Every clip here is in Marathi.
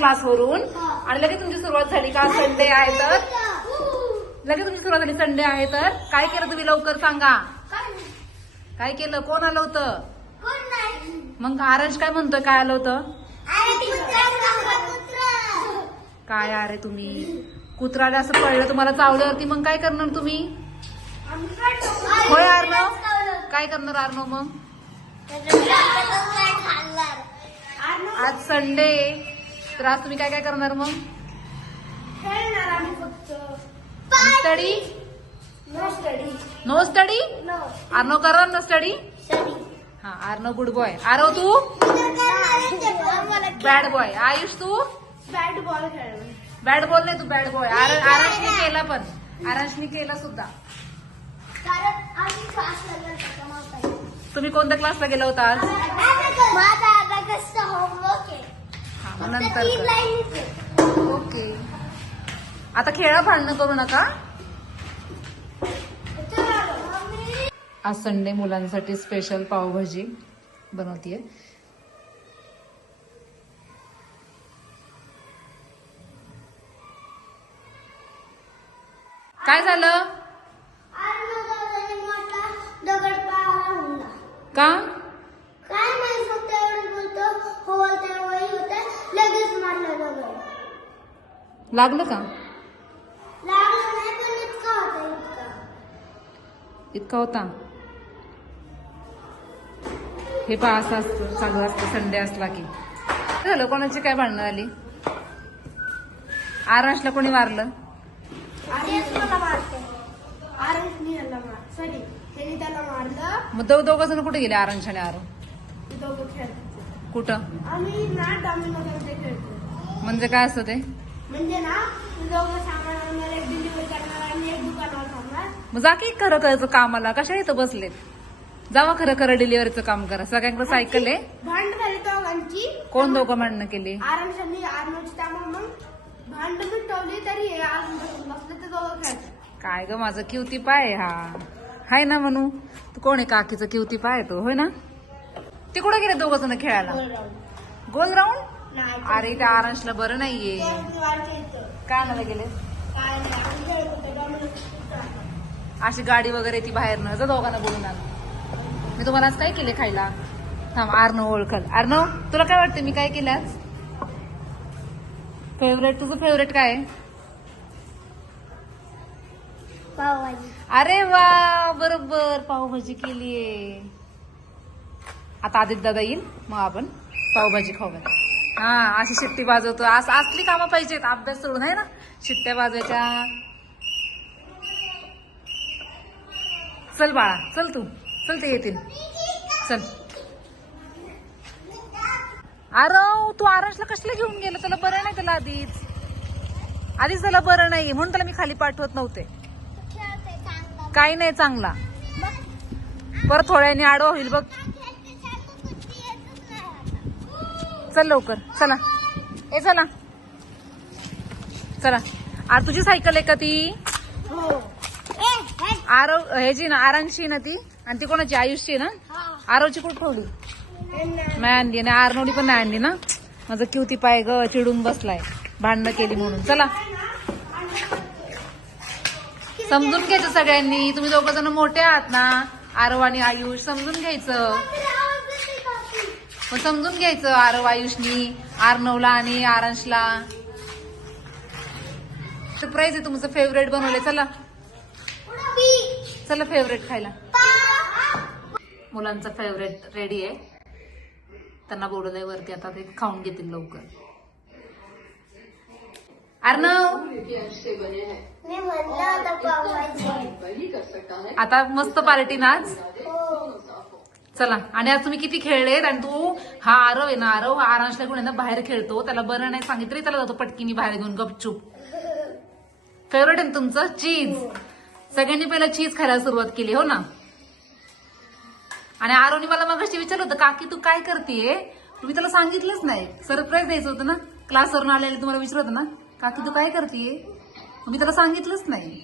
क्लासवरून आणि लगेच तुमची सुरुवात झाली का? संडे आहे तर लगेच तुमची सुरुवात झाली. संडे आहे तर काय केलं तुम्ही? लवकर सांगा. काय केलं? कोण आलं होतं? मग आरंज काय म्हणतोय? काय आलं होतं? काय अरे तुम्ही कुत्राला असं पडलं तुम्हाला चावल्यावरती मग काय करणार तुम्ही? होय आर्नव, काय करणार आर्नव मग? आज संडे तर आज तुम्ही काय काय करणार मग? स्टडी? No study? आर्नव करणार ना स्टडी? हा आर्नव गुड बॉय. आरव तू बॅड बॉय. आयुष तू बॅड बॉल नाही, तू बॅड बॉय. आरंशने केला, पण आरंशने केला सुद्धा. तुम्ही कोणत्या क्लासला गेला होता आज? हा नंतर ओके. आता खेळा, भांडणं करू नका. आज संडे मुलांसाठी स्पेशल पावभाजी बनवतीये. काय झालं? का? काय नाही, फक्त एवढं बोलतो हो त्यावेळी होतं, लगेच मारलं दगड. लागलं का? लागलं नाही, पण इतका होता. इतका होता. हे पहा असं असतं, चालू असतं संडे असला की. झालं कोणाची काय भांडणं आली? आरंशला कोणी मारलं? मला मारतो. आरंशनी याला सॉरी त्यांनी त्याला मारलं. मग दोघं जण कुठे गेले? आरंश आणि आरव दोघं खेळतो. कुठं? आम्ही ना डॉमिनोजमध्ये खेळतो. म्हणजे काय असतं ते? म्हणजे ना दोघं सामान आणणार, एक डिलिव्हरी करणार आणि एक दुकानावर थांबणार. मग जा की खरं करायचं कामाला, कशा इथं बसलेत? जावा खरं खरं डिलिव्हरीचं काम करा. सगळ्यांकडे सायकल आहे. भांड झाली दोघांची. कोण दोघं भांडणं केली? आरंशांनी आरनोची, त्यामुळे मग भांड मिटवली तरी बसलं ते दोघं खेळतात. काय ग माझं क्युती पाय हा हाय ना म्हणू. तू कोण आहे? काकीचं क्युती पाय तो, होय ना? ते कुठे गेले दोघं जण खेळायला? गोल राऊंड? अरे त्या आरंशला बरं नाहीये. काय आणायला गेले? अशी गाडी वगैरे ती बाहेर न जा, दोघांना बोलून आण. मी तुम्हाला आज काय केले खायला? थांब आर्नव ओळखल. आर्नव तुला काय वाटतं मी काय केलं आज? फेवरेट तुझं फेवरेट काय आहे? पावभाजी. अरे वा बरोबर, पावभाजी केलीये. आता आदित्य दादा येईल मग आपण पावभाजी खाऊ. हा अशी शिट्टी वाजवतो. असली कामं पाहिजेत, अभ्यास सोडून आहे ना. शिट्ट्या वाजवायच्या. चल बाळा चल, तू चल, ते येतील. चल. अरे तू आरंशला कशाला घेऊन गेला? त्याला बरं नाही, त्याला आधीच त्याला बरं नाही म्हणून त्याला मी खाली पाठवत नव्हते. काही नाही चांगला, परत थोड्याने आडवा होईल बघ. चल लवकर, चला. ए चला चला. अरे तुझी सायकल आहे का ती? आरव ह्याची ना, आरांशी ना ती. आणि ती कोणाची? आयुषची ना. आरवची कुठं ठेवली? नाही आणली. आणि आरनवली पण नाही आणली ना. माझं क्युती पाय ग चिडून बसलाय, भांडणं केली म्हणून. चला समजून घ्यायचं सगळ्यांनी. तुम्ही दोघं जण मोठे आहात ना, आरव आणि आयुष. समजून घ्यायचं. मग समजून घ्यायचं आरव आयुषनी, आर्नवला आणि आरंशला. सरप्राईज आहे तुमचं. फेवरेट बनवले. चला चला फेवरेट खायला. मुलांचा फेवरेट रेडी आहे. त्यांना बोलवलंय वरती, आता ते खाऊन घेतील लवकर. अर्णव आता मस्त पार्टी ना आज. चला. आणि आज तुम्ही किती खेळलेत. आणि तू हा आरव आहे ना, आरव हा आरांशला घेऊन ना बाहेर खेळतो. त्याला बरं नाही सांगितलं तरी त्याला जातो पटकीनी बाहेर घेऊन गपचूप. फेवरेट आहे तुमचं चीज. सगळ्यांनी पहिला चीज खायला सुरुवात केली, हो ना. आणि आरवने मला मगाशी विचारलं होतं, काकी तू काय करतेय? तुम्ही त्याला सांगितलंच नाही. सरप्राईज द्यायचं होतं ना. क्लासवरून आलेले तुम्हाला विचारलं होतं ना, काकी तू काय करतेय? मी त्याला सांगितलंच नाही.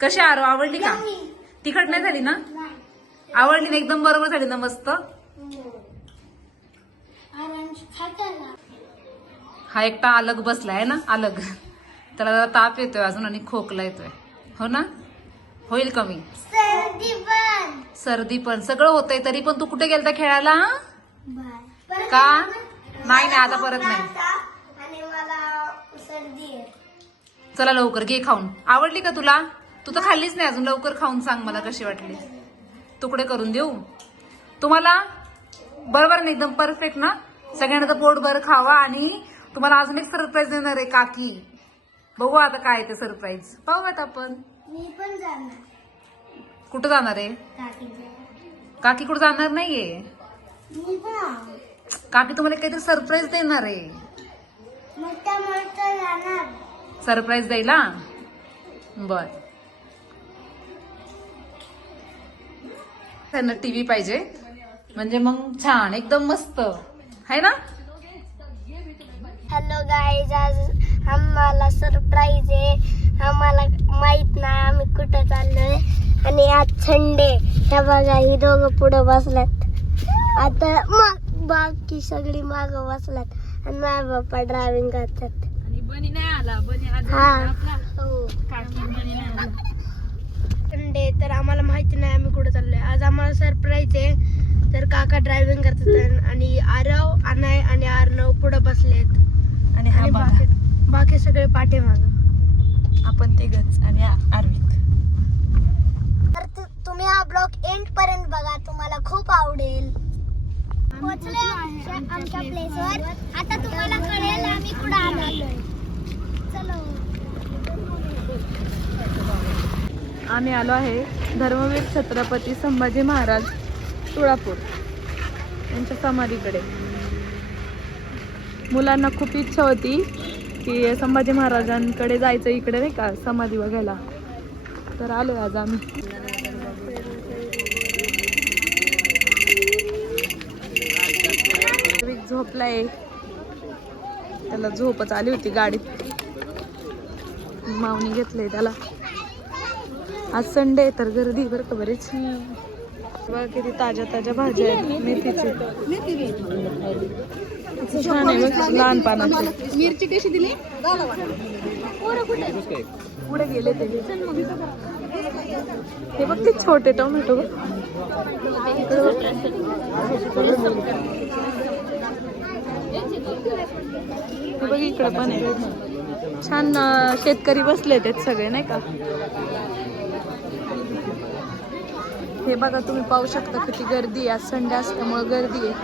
कशी आरव, आवडली का? तिखट नाही झाली ना? आवडली ना? एकदम बरोबर झाली ना? मस्त. हा एकटा अलग बसलाय ना, अलग. त्याला जरा ताप येतोय अजून आणि खोकला येतोय. हो ना, होईल कमी. सर्दी पण सगळं होतंय, तरी पण तू कुठे गेलता खेळायला? का नाही नाही, आता परत नाही. आणि मला सर्दी आहे. चला लवकर घे खाऊन. आवडली का तुला? तू तर खाल्लीच नाही अजून. लवकर खाऊन सांग मला कशी वाटली. तुकडे करून देऊ तुम्हाला? बरोबर ना, एकदम परफेक्ट ना. सगळ्यांना तर पोटभर खावा. आणि तुम्हाला अजून एक सरप्राईज देणार आहे काकी. बघू आता काय ते सरप्राईज. पाहूयात आपण. मी पण जाणार. कुठं जाणार आहे? काकी कुठं जाणार नाहीये. मी पण. काकी तुम्हाला काहीतरी सरप्राईज देणार आहे. मग त्यामुळे तर जाणार. सरप्राईज द्यायला. बर, त्यांना टीव्ही पाहिजे म्हणजे मग छान एकदम मस्त आहे ना. हॅलो गाईज, आज आम्हाला सरप्राईज आहे. आम्हाला माहित नाही आम्ही कुठं चाललोय. आणि आज संडे. ह्या बघा, ही दोघं पुढं बसल्यात. आता बाकी सगळी माग बसल्यात. आणि माझ्या बाप्पा ड्रायव्हिंग करतात. आणि बनी नाही आला. बनी हो, संडे तर आम्हाला माहिती नाही आम्ही कुठे चाललोय. आज आम्हाला सरप्राईज आहे. तर काका ड्रायव्हिंग करतात आणि आरव, अनय आणि अर्णव पुढे बसलेत. आणि बाकी सगळे पाठीमाग. आपण तेच आणि आर्विक. तर तुम्ही हा ब्लॉग एंड पर्यंत बघा, तुम्हाला खूप आवडेल. पोहोचले आमच्या प्लेसवर. आता तुम्हाला कळेल आम्ही कुठे आलोय. चलो. आम्ही आलो आहे धर्मवीर छत्रपती संभाजी महाराज तुळापूर यांच्या समाधीकडे. मुलांना खूप इच्छा होती की संभाजी महाराजांकडे जायचं, इकडे नाही का समाधी बघायला. तर आलोय आज आम्ही. झोपलाय, त्याला झोपच आली होती गाडीत. माऊनी घेतलंय त्याला. आज संडे तर गर्दी बरं का बरेच. बघा किती ताज्या ताज्या भाज्या आहेत. मेथीची छान आहे बघ, लहान पानाची. मिरची कशी दिली? पुढे गेले ते. हे बघ ते छोटे टोमॅटो. हे बघ इकडे पण आहे. छान शेतकरी बसले आहेत सगळे नाही का. हे बघा तुम्ही पाहू शकता किती गर्दी आहे. संडे असल्यामुळे गर्दी आहे.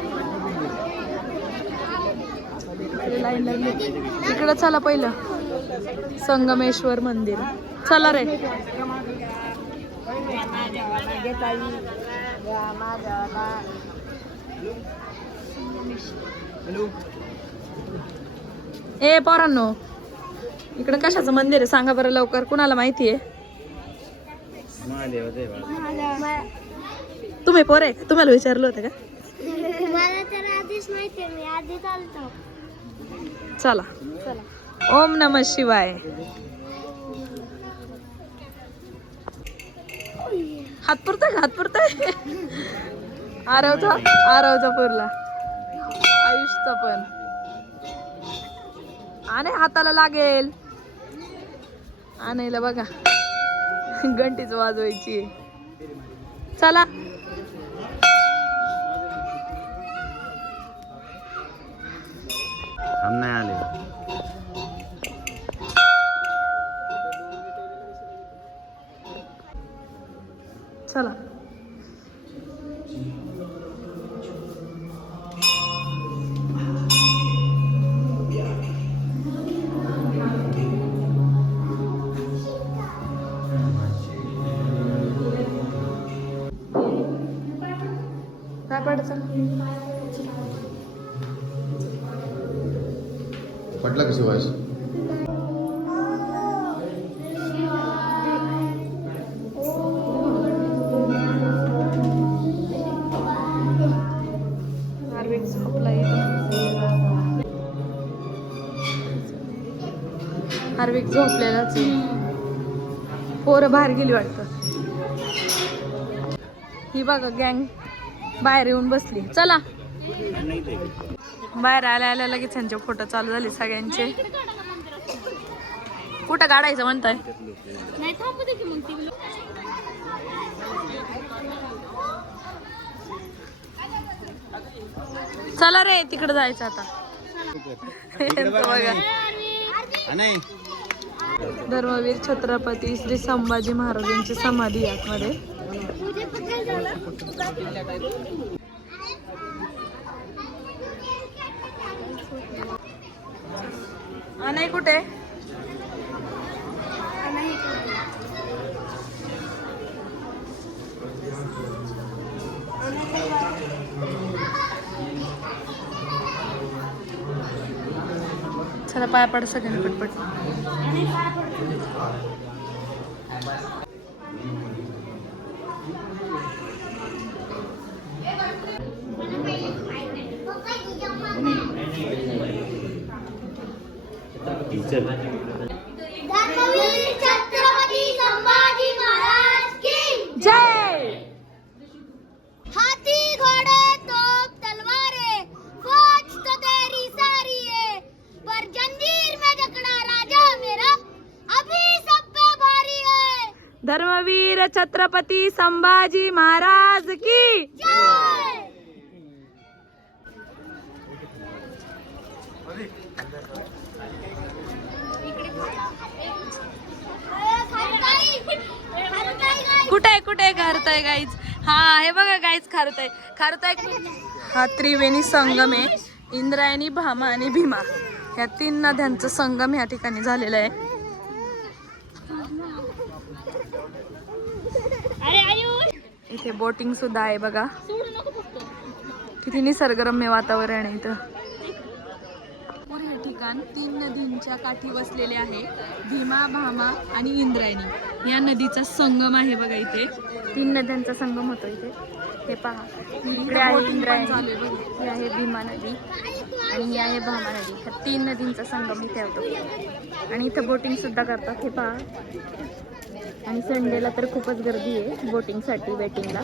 लाईन लागली. इकडं चला पहिलं संगमेश्वर मंदिर. चला रे. ए पोरांनो, इकडं कशाचं मंदिर आहे सांगा बरं लवकर. कुणाला माहिती आहे? तुम्ही पोरे तुम्हाला विचारलं होतं का? मला तर आधीच माहिती आहे. मी आधीच आलतो. चला. ओम नमः शिवाय. हात पुरताय का? हात पुरताय. आरवचा पुरला. आयुषचा पण. आणि हाताला लागेल. आणायला बघा घंटीच वाजवायची. चला. हम नाही आले. चला. काय पडतं? पटला कशी वाईस? हार्विक झोपलेलाच आहे. पोरं बाहेर गेली वाटतं. ही बघा गँग बाहेर येऊन बसली. चला. बाहेर आल्या आल्या लगेच त्यांचे फोटो चालू झाले सगळ्यांचे. कुठं काढायचं म्हणताय? चला रे तिकडे जायचं आता. बघा धर्मवीर छत्रपती श्री संभाजी महाराजांची समाधी आतमध्ये. नाही कुठे चला पाय पड सगळ्यांनी पटपट. धर्मवीर छत्रपती संभाजी महाराज की जय. हाथी घोड़े तोप तलवारें फौज तो तेरी सारी है पर जंजीर में जकड़ा राजा मेरा अभी सब पे भारी है. धर्मवीर छत्रपती संभाजी महाराज की जय. कुठे कुठे खारताय गाईच. हा हे बघा गाईच खारताय खारताय. हा त्रिवेणी संगम आहे. इंद्रायणी, भामा आणि भीमा या 3 नद्यांचा संगम या ठिकाणी झालेला आहे. इथे बोटिंग सुद्धा आहे बघा. किती निसर्गरम्य वातावरण आहे इथं. हे ठिकाण 3 नदींच्या काठी वसलेले आहे. भीमा, भामा आणि इंद्रायणी या नदीचा संगम आहे बघा. इथे 3 नद्यांचा संगम होतो इथे. हे पहा, इकडे आहे इंद्रायणी, ही आहे भीमा नदी आणि ही आहे भामा नदी. ह्या 3 नदींचा संगम इथे होतो आणि इथं बोटिंग सुद्धा करतात. हे पहा. आणि संडेला तर खूपच गर्दी आहे बोटिंगसाठी, वेटिंगला.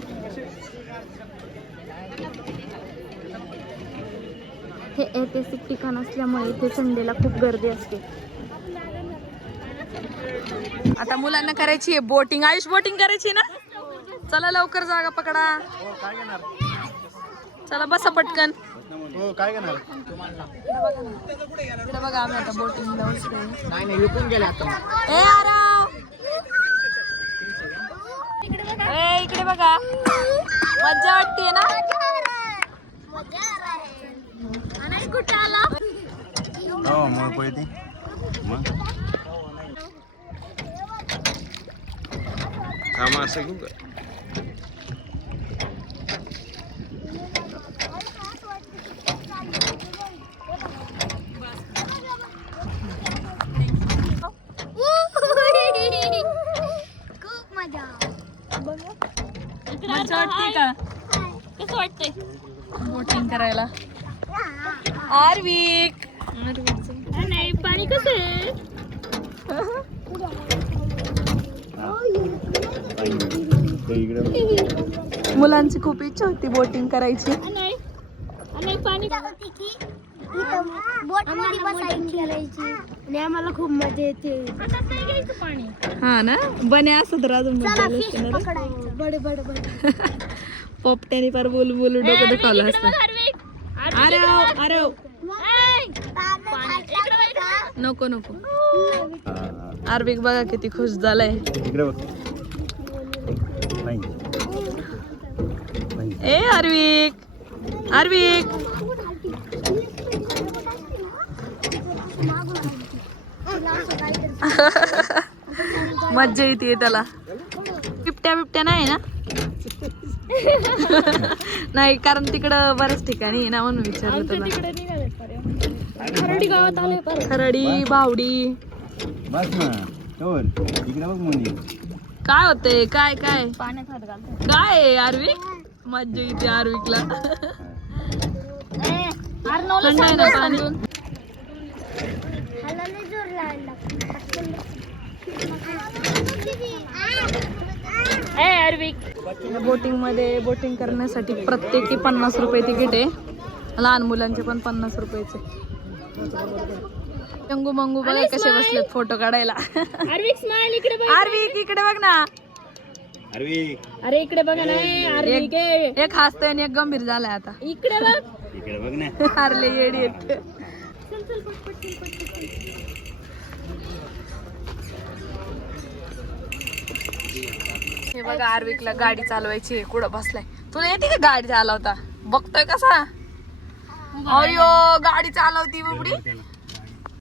हे ऐतिहासिक ठिकाण असल्यामुळे इथे संडेला खूप गर्दी असते. आता मुलांना करायची आहे बोटिंग. आयुष बोटिंग करायची ना. चला लवकर जागा पकडा. चला बसा पटकन. काय घेणार? इकडे बघा आम्ही आता बोटिंग नाही विकून गेले आता. इकडे बघा मज्जा वाटते ना. कुठं आला? हो मग पळते मग थांबा असं घेऊ का? खूप मजा. मज्जा वाटते का? कसं वाटतंय? बोटिंग करायला. आर्विक नाही पाणी कसं आहे? मुलांची खूप इच्छा होती बोटिंग करायची. आणि पाणी होती की बोट मध्ये बसायची करायची आणि आम्हाला खूप मजा येते. पाणी हा ना. बने असत अजून बडे बडे बडे पोपट्याने फार बोलू बोलू डोकं दुखावलं असतं. अरे अरे नको नको. आर्विक बघा किती खुश झालाय. इकडे बघ. नाही ए आर्विक आर्विक मज्जा येते त्याला. बिबट्या बिबट्या नाही ना. नाही कारण तिकडं बऱ्याच ठिकाणी आहे ना म्हणून विचारलं तुला. खरडी गावात आलोय. खरडी बावडी बस ना तोवर इकडे बघ मंदिर. काय होते काय काय पाण्यात हात घालतो. काय आहे आर्विक. मज्जा येते आर्विकला. थंड आहे ना पाणी. बोटिंग मध्ये बोटिंग करण्यासाठी प्रत्येकी 50 रुपये तिकीट आहे. लहान मुलांचे पण 50 रुपयाचे. चंगू मंगू बघा कसे बसलेत फोटो काढायला. आर्विक स्माइल इकडे बघ. आर्विक इकडे बघ ना. अरे इकडे बघा ना. आर्विक एक हसतोय आणि एक गंभीर झालाय आता. इकडे बघ. इकडे बघ ना. हारले येडी आहेत. हे बघा आर्विकला गाडी चालवायची आहे. कुठं बसलाय. तुला येते का गाडी चालवता? बघतोय कसा. अयो गाडी चालवती बुबडी.